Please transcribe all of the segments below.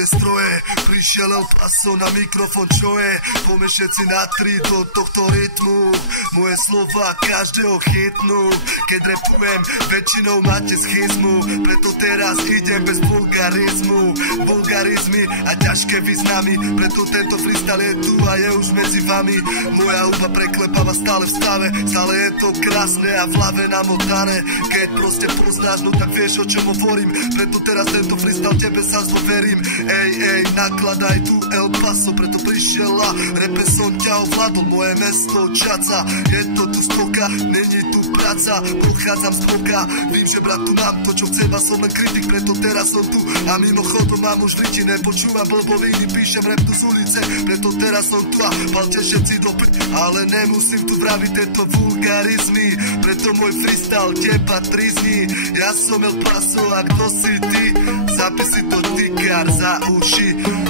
Zapnite stroje, prišiel El Paso na mikrofón, čo je? Poďme všetci na tri do tohto rytmu. Moje slova každého chytnú. Keď repujem, väčšinou máte schizmu. Preto teraz idem bez vulgarizmu. Vulgarizmy a ťažké významy. Preto tento freestyle je tu a je už medzi vami. Moja huba preklepáva stále v stave. Stále je to krásne a v hlave namotané. Keď proste poznáš, no tak vieš, o čom hovorím. Preto teraz tento freestyle tebe sa zloverím. Ej, nakladaj tu El Paso. Preto prišiel a repe som ťa ovládol. Moje mesto Čaca, je to tu stoka, není tu práca. Pochádzam z boka, vím, že bratu mám to, čo chcem, a som len kritik. Preto teraz som tu a mimochodom mám už riti. Nepočúvam blboviny, píšem rap tu z ulice. Preto teraz som tu a palte všetci do ale nemusím tu vraviť tento vulgarizmy. Preto môj freestyle teba trizní. Ja som El Paso a kto si ty? Zapni si to tykár za uši.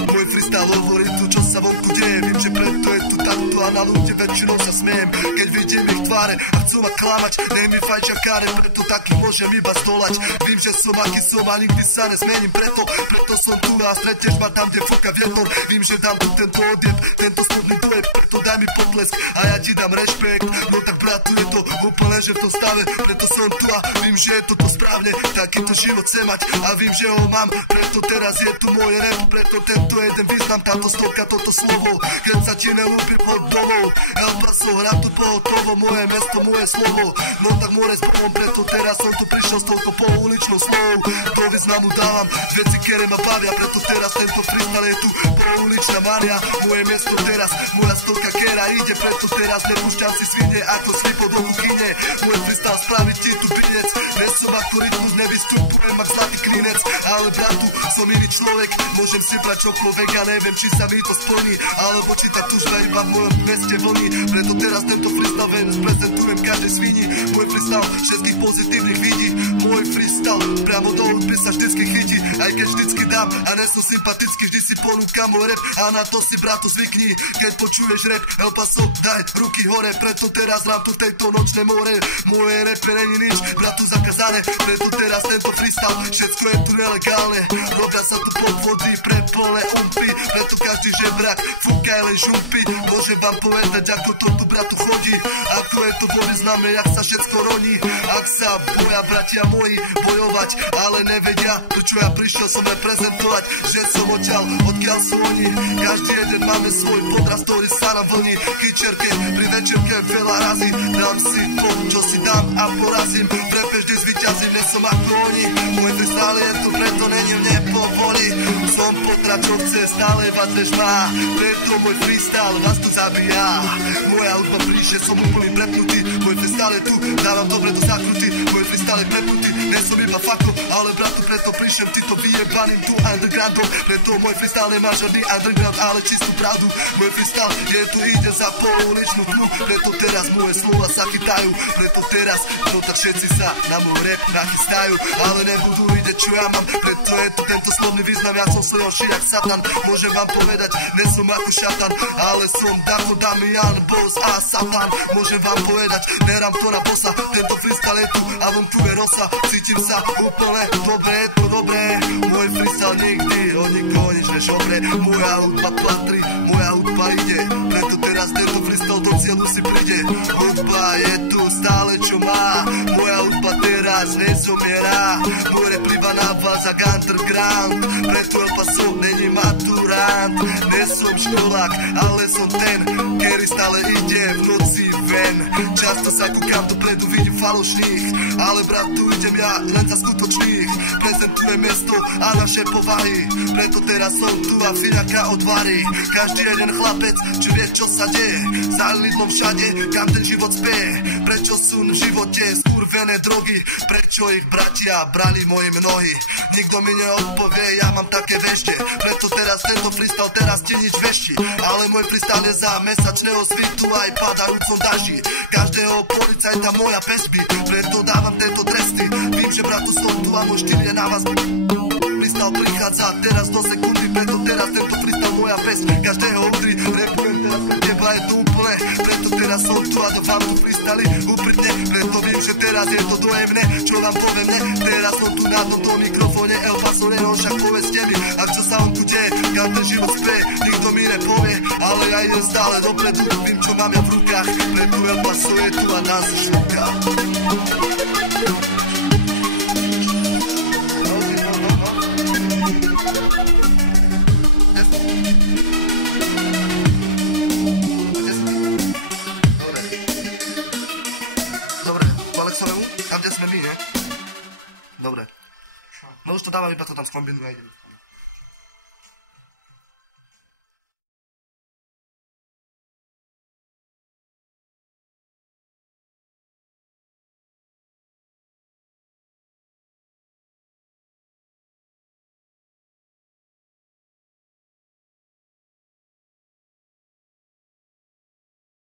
Môj freestyle hovorí tu, čo sa vonku deje. Vím, že preto je tu takto a na ľudí väčšinou sa smiem. Keď vidím ich tváre a chcú ma klamať, nech mi fajčia káre, preto taký môžem iba stolať. Vím, že som aký som a nikdy sa nezmením. Preto som tu a stretneš ma tam, kde fúka vietor. Vím, že dám tu tento odjeb, tento spodný dojeb. Preto daj mi potlesk a ja ti dám rešpekt. No tak bratu, je to úplne, že v tom stave. Preto som tu a vím, že je toto správne. Takýto život chcem mať a vím, že ho mám. Preto teraz je tu môj rap. Preto tento jeden význam, táto stovka, toto slovo. Keď sa ti nelúbi pod domov, El Paso hrá tu pohotovo. Moje mesto, moje slovo. No tak more s Bohom. Preto teraz som tu prišiel s touto pouličnou slovou. To významu dávam veci, ktoré ma bavia. Preto teraz tento freestyle je tu pouličná mania. Moje mesto teraz, moja stovka, kera ide. Preto teraz nepúšťam si svine ako slipo do kuchyne. Môj freestyle spraví ti tu binec. Nesom ako rytmus, nevystupujem ak zlatý klinec. Ale bratu, som iný človek. Môžem si brať čokoľvek, ja neviem, či sa mi to splní, alebo či tá tužba iba v mojom meste vlní. Preto teraz tento freestyle Venus prezentujem každej svini. Môj freestyle všetkých pozitívnych vidí. Môj freestyle priamo do hudby sa vždycky chytí. Aj keď vždycky dám a nesom sympatický, vždy si ponúkam môj rap a na to si bratu zvykni. Keď počuješ rap El Paso, daj ruky hore. Preto teraz rám tu tejto nočné more. Moje rape není nič, bratu zakázané. Preto teraz tento freestyle, všetko je tu nelegálne. Robia sa tu podvody pre plné umpy. Preto každý žebrak fúka len žumpy. Môžem vám povedať, ako to tu bratu chodí. Ako je to vôbec známe, jak sa všetko roní. Ak sa boja bratia moji bojovať, ale nevedia to, čo ja prišiel som reprezentovať. Že som odkiaľ sú oni. Každý jeden máme svoj podraz, ktorý sa nám vlní. Kyčerke pri večerke veľa razy. Dám si to, čo si dám a porazím. Trepe vždy zvíťazím, nie som ako oni. Môj freestyle je tu, preto není mne povoli. Som potra, čo chce, stále vás než má. Preto môj freestyle vás tu zabíja. Moja hudba príše, som úplný prepnutý. Môj freestyle je tu, dávam dobre do zakrutý. Môj freestyle je prepnutý, nie som iba fako. Ale bratu, preto príšem týto vyjebaným tu undergroundom. Preto môj freestyle nemá žiadny underground, ale čistú pravdu. Môj freestyle je tu, ide za pouličnú tmu. Preto teraz moje slova sa chytajú. Preto teraz, no tak všetci sa na môj rap nachystajú. Ale nebudú vidieť, čo ja mám. Preto je tu tento slovný význam. Ja som silnejší jak Satan. Môžem vám povedať, nesom ako šatan, ale som Dacho, Damian, Boss a Satan. Môžem vám povedať, nerám to na bossa. Tento freestyle je tu a vonku je rosa. Cítim sa úplne dobre, je to dobré. Môj freestyle nikdy o nikoho nič nežobre. Moja hudba patrí, moja hudba ide. Preto teraz tento freestyle do cieľu si príde. Hudba je tu stále, čo má. Moja hudba teraz nezomierá. Môj rap pliva na vás jak underground. Preto El Paso není maturant. Nesom školák, ale som ten, ktorý stále ide v noci ven. Často sa kúkam dopredu, vidím falošných, ale bratu, idem ja len za skutočných. Prezentujem mesto a naše povahy. Preto teraz som tu a filiaka odvarí. Každý jeden chlapec, či vie, čo sa deje. Za lidlom všade, kam ten život speje. Prečo sú v živote skurvené drogy? Prečo ich bratia brali moji mnohí? Nikto mi neodpovie, ja mám také vešte. Preto teraz tento freestyle, teraz ti nič vešti. Ale môj freestyle je za mesačného svitu aj padajúcom daždi. Každého policajta moja pesby, preto dávam tento tresty. Vím, že bratu som tu a môj štýl je na vás. Freestyle prichádza teraz do sekundy, preto teraz tento freestyle moja pes. Každého udri, repujem teraz pre teba, je to úplne plné, preto teraz som tu a do vám tu pristali úprimne, preto viem, že teraz je to dojemné, čo vám poviem, ne, teraz som tu na tomto mikrofóne, El Paso, no však povedzte mi, a čo sa on tu deje, kam ten život speje, nikto mi nepovie, ale ja idem stále dopredu, vím, čo mám ja v rukách, preto El Paso je tu a nás už šuká. A kde sme my, ne? Dobre. No už to dávam, iba to tam skombinujem a idem.